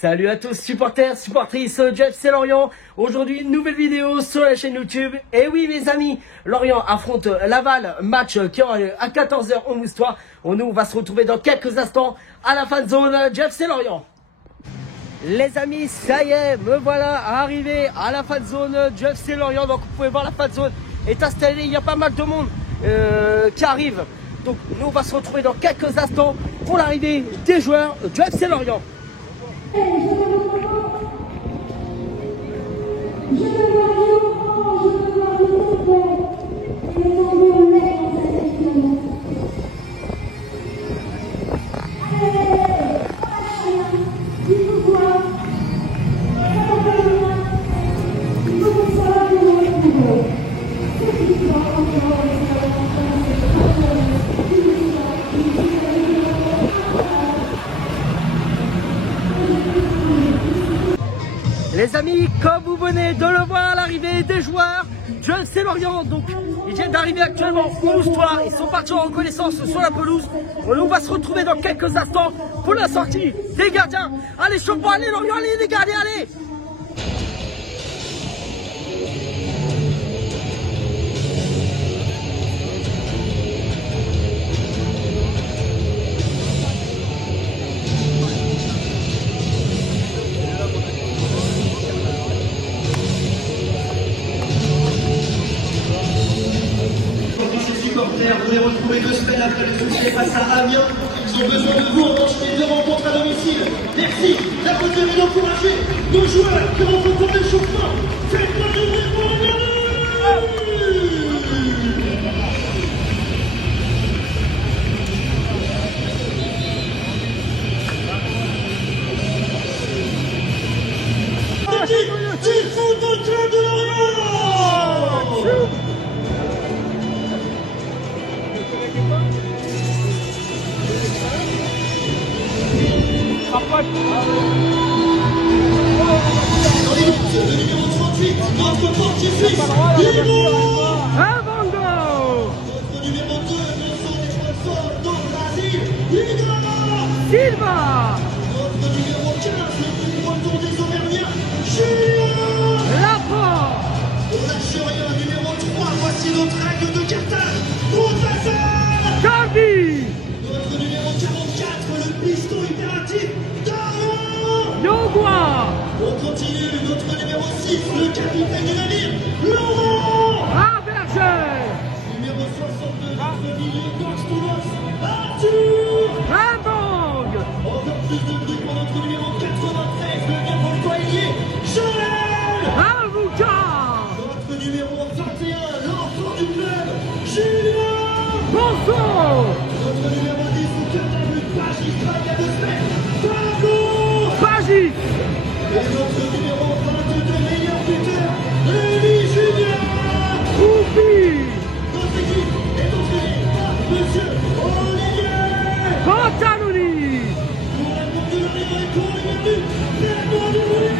Salut à tous supporters, supportrices du FC Lorient. Aujourd'hui une nouvelle vidéo sur la chaîne YouTube. Et oui mes amis, Lorient affronte Laval, match qui est à 14 h au Moustoir. Nous on va se retrouver dans quelques instants à la fan zone du FC Lorient. Les amis, ça y est, me voilà arrivé à la fan zone du FC Lorient. Donc vous pouvez voir la fan zone est installée, il y a pas mal de monde qui arrive. Donc nous on va se retrouver dans quelques instants pour l'arrivée des joueurs du FC Lorient. Les amis, comme vous venez de le voir, l'arrivée des joueurs du FC Lorient, donc ils viennent d'arriver actuellement au Moustoir, ils sont partis en reconnaissance sur la pelouse. On va se retrouver dans quelques instants pour la sortie des gardiens. Allez Chopin, allez Lorient, allez les gardiens, allez! Vous les retrouvez 2 semaines après le succès face à Amiens. Ils ont besoin de vous en enchaîner 2 rencontres à domicile. Merci d'applaudir et d'encourager nos joueurs qui rencontrent les champions. Faites-moi du bruit pour le gagner. Du football club de Lorient. Dans les buts, le numéro 38, notre portier suisse, Abando. notre numéro 2, le son des poissons, dans Brasil, Silva. notre numéro 15, le plus breton des Auvergnats, Julien Laporte. On lâche rien, numéro 3, voici notre règle de Carthage, Montassar. Gabi. Notre numéro 44, le piston hyperactif, Daron. Yogua. On continue, notre numéro 6, le capitaine du navire, Laurent. Aberger. Numéro 62, notre milieu d'Ox, Arthur. Rabang. Encore plus de bruit pour notre numéro 93, le bien ailier, Joël. Avuka. Notre numéro 21, l'enfant du club, Julien. Bonzo. Notre numéro 10, au cœur d'un but, Pagis, il y a 2 semaines, Pago. Pagis. Et notre numéro 22, meilleur buteur, Rémi Julien. Troupi. Notre équipe est entraînée par Monsieur Olivier. Pantaloni. Pour la Coupe de Lorient et pour les buts, faites-moi du bruit.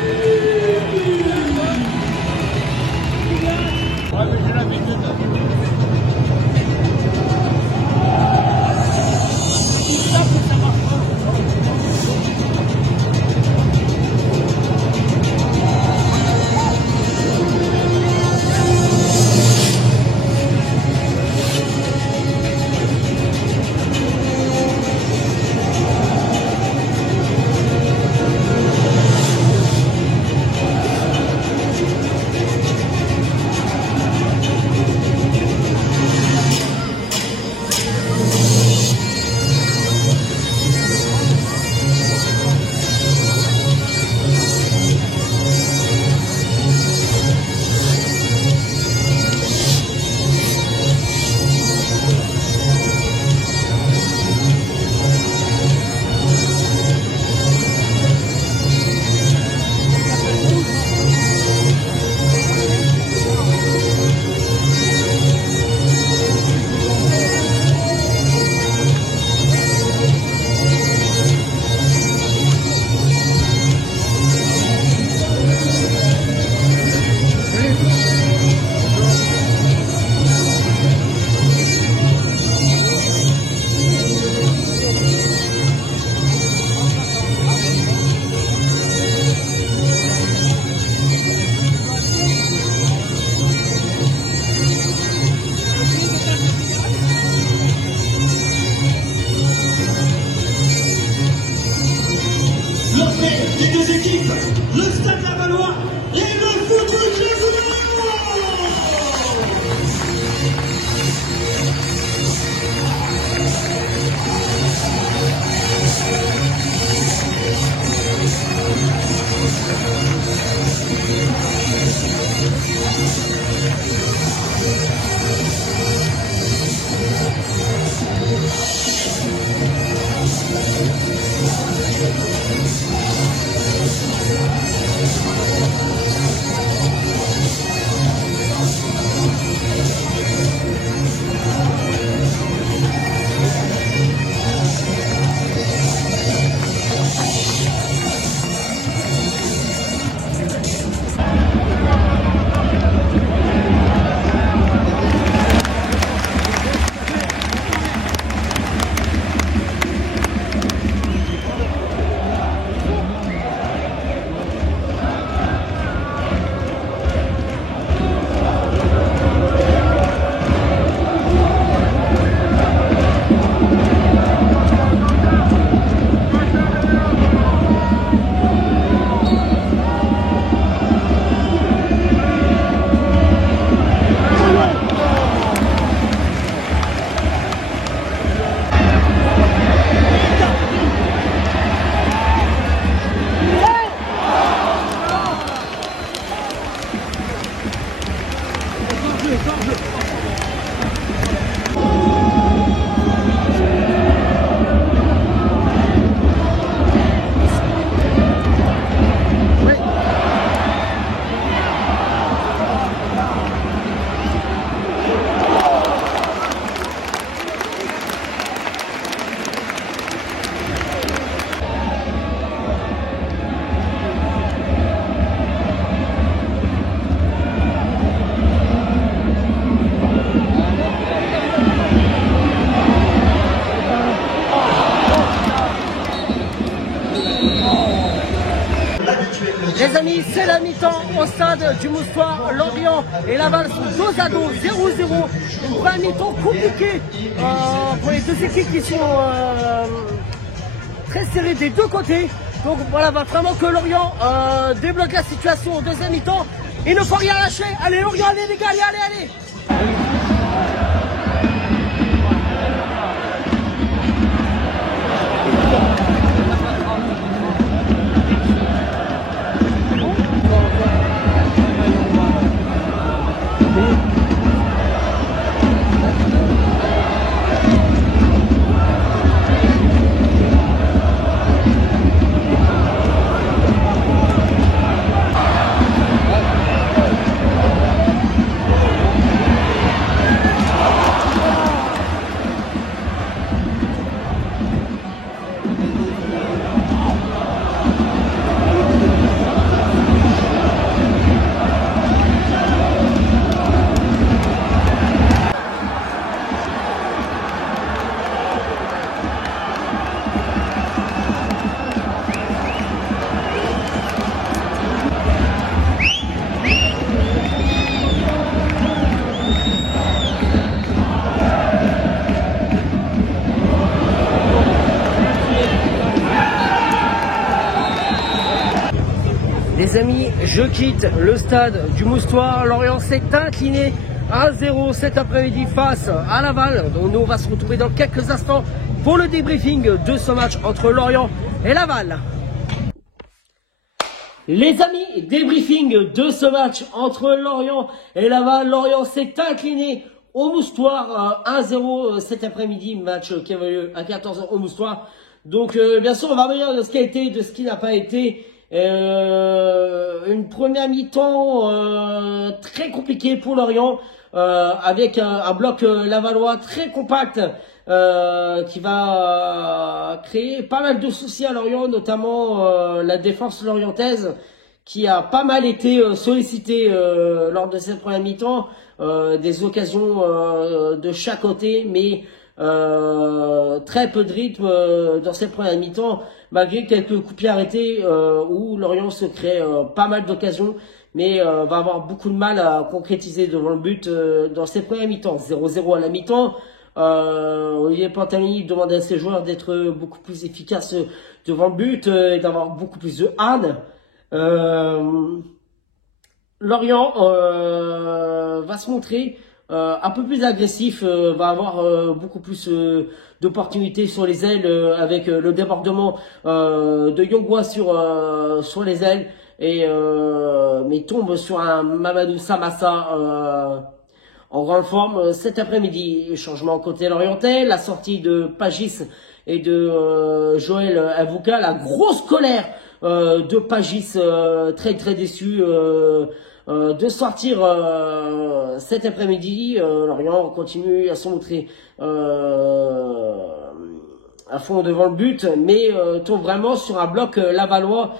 portrait des deux équipes, le Stade Lavallois et le Football Club de Lorient. Les amis, c'est la mi-temps au stade du Moustoir. Lorient et Laval sont dos à dos, 0-0. Une première mi-temps compliquée pour les deux équipes qui sont très serrées des deux côtés. Donc voilà, va vraiment que Lorient débloque la situation au deuxième mi-temps. Il ne faut rien lâcher. Allez Lorient, allez les gars, allez. Les amis, je quitte le stade du Moustoir. Lorient s'est incliné 1-0 cet après-midi face à Laval. Donc nous on va se retrouver dans quelques instants pour le débriefing de ce match entre Lorient et Laval. Les amis, débriefing de ce match entre Lorient et Laval. Lorient s'est incliné au Moustoir 1-0 cet après-midi, match qui a eu lieu à 14 h au Moustoir. Donc bien sûr on va revenir de ce qui a été, de ce qui n'a pas été. Une première mi-temps très compliquée pour Lorient, avec un bloc lavallois très compact qui va créer pas mal de soucis à Lorient, notamment la défense lorientaise qui a pas mal été sollicitée lors de cette première mi-temps, des occasions de chaque côté, mais très peu de rythme dans cette première mi-temps, malgré quelques coups de pied arrêtés où Lorient se crée pas mal d'occasions, mais va avoir beaucoup de mal à concrétiser devant le but dans cette première mi-temps. 0-0 à la mi-temps. Olivier Pantaloni demandait à ses joueurs d'être beaucoup plus efficaces devant le but et d'avoir beaucoup plus de hargne. Lorient va se montrer un peu plus agressif, va avoir beaucoup plus d'opportunités sur les ailes avec le débordement de Yongwa sur les ailes et mais tombe sur un Mamadou Samassa en grande forme cet après-midi. Changement côté lorientais, la sortie de Pagis et de Joël Avouka, la grosse colère de Pagis, très déçu de sortir cet après-midi. Lorient continue à se montrer à fond devant le but, mais tombe vraiment sur un bloc lavallois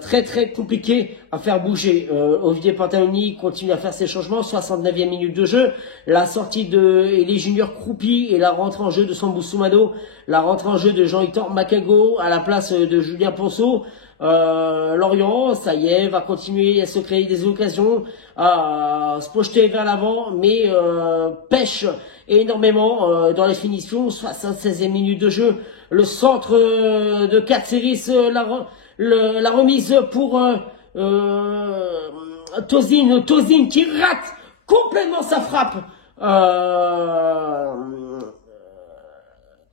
très compliqué à faire bouger. Olivier Pantaloni continue à faire ses changements, 69e minute de jeu, la sortie de les juniors Croupi et la rentrée en jeu de Sambou Soumano, la rentrée en jeu de Jean-Victor Makago à la place de Julien Ponceau. Lorient, ça y est, va continuer à se créer des occasions, à se projeter vers l'avant, mais pêche énormément dans les finitions. 76e minute de jeu, le centre de Katseris, la remise pour Tozin qui rate complètement sa frappe.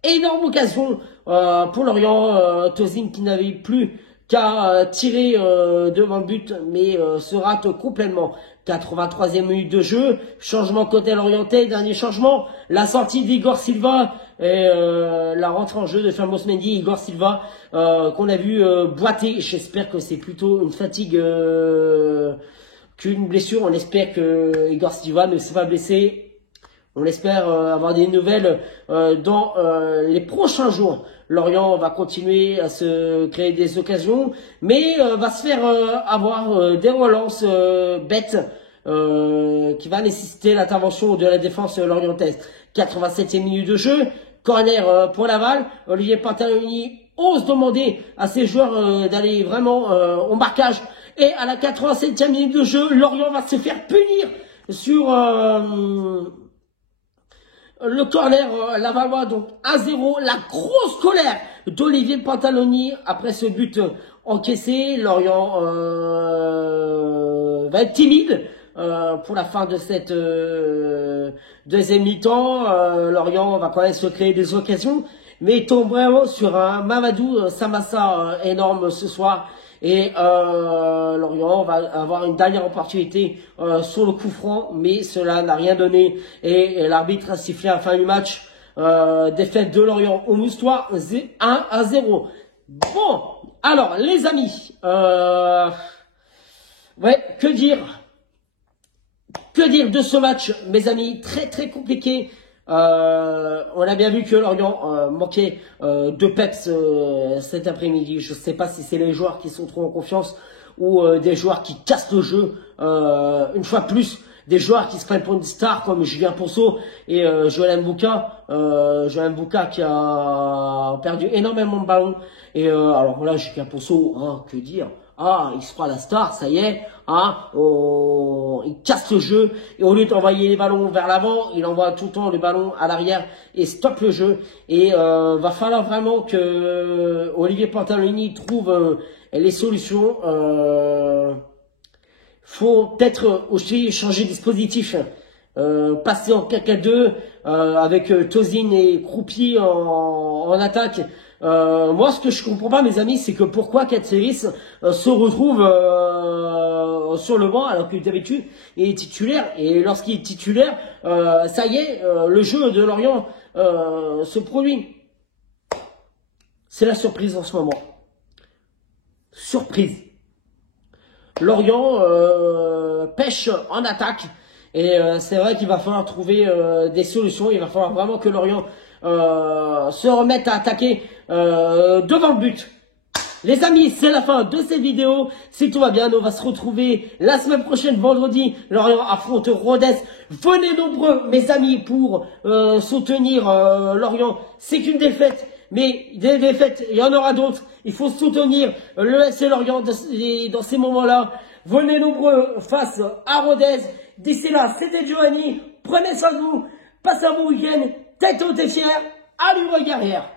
Énorme occasion pour Lorient. Tozin qui n'avait plus qu'à tirer devant le but, mais se rate complètement. 83e minute de jeu, changement côté l'orienté, dernier changement, la sortie d'Igor Silva et la rentrée en jeu de Famos Mendy. Igor Silva qu'on a vu boiter. J'espère que c'est plutôt une fatigue qu'une blessure. On espère que Igor Silva ne s'est pas blessé. On espère avoir des nouvelles dans les prochains jours. Lorient va continuer à se créer des occasions, mais va se faire avoir des relances bêtes qui va nécessiter l'intervention de la défense lorientaise. 87e minute de jeu, corner pour Laval. Olivier Pantaloni ose demander à ses joueurs d'aller vraiment au marquage. Et à la 87e minute de jeu, Lorient va se faire punir sur le corner lavallois, donc 1-0, la grosse colère d'Olivier Pantaloni après ce but encaissé. Lorient va être timide pour la fin de cette deuxième mi-temps. Lorient va quand même se créer des occasions, mais il tombe vraiment sur un Mamadou Samassa énorme ce soir. Et Lorient va avoir une dernière opportunité sur le coup franc, mais cela n'a rien donné. Et l'arbitre a sifflé à la fin du match. Défaite de Lorient au Moustoir, 1-0. Bon, alors les amis, ouais, que dire de ce match, mes amis? Très compliqué. On a bien vu que Lorient manquait de peps cet après-midi. Je ne sais pas si c'est les joueurs qui sont trop en confiance ou des joueurs qui cassent le jeu. Une fois plus, des joueurs qui se prennent pour une star comme Julien Ponceau et Joël Mbouka. Joël Mbouka qui a perdu énormément de ballons. Et alors là, Julien Ponceau, hein, que dire? Ah, il se fera la star, ça y est. Ah, il casse le jeu. Et au lieu d'envoyer les ballons vers l'avant, il envoie tout le temps les ballons à l'arrière et stoppe le jeu. Et va falloir vraiment que Olivier Pantaloni trouve les solutions. Faut peut-être aussi changer de dispositif. Passer en 4-4-2 avec Tozin et Croupi en attaque. Moi, ce que je comprends pas, mes amis, c'est que pourquoi Katseris se retrouve sur le banc alors que d'habitude il est titulaire. Et lorsqu'il est titulaire, ça y est, le jeu de Lorient se produit. C'est la surprise en ce moment. Surprise. Lorient pêche en attaque. Et c'est vrai qu'il va falloir trouver des solutions. Il va falloir vraiment que Lorient se remette à attaquer devant le but. Les amis, c'est la fin de cette vidéo. Si tout va bien, on va se retrouver la semaine prochaine, vendredi. Lorient affronte Rodez. Venez nombreux, mes amis, pour soutenir Lorient. C'est qu'une défaite, mais des défaites, il y en aura d'autres. Il faut soutenir le FC Lorient dans ces moments-là. Venez nombreux face à Rodez. D'ici là, c'était Giovanni. Prenez soin de vous. Passez un bon week-end. tête haute et fière, allure guerrière.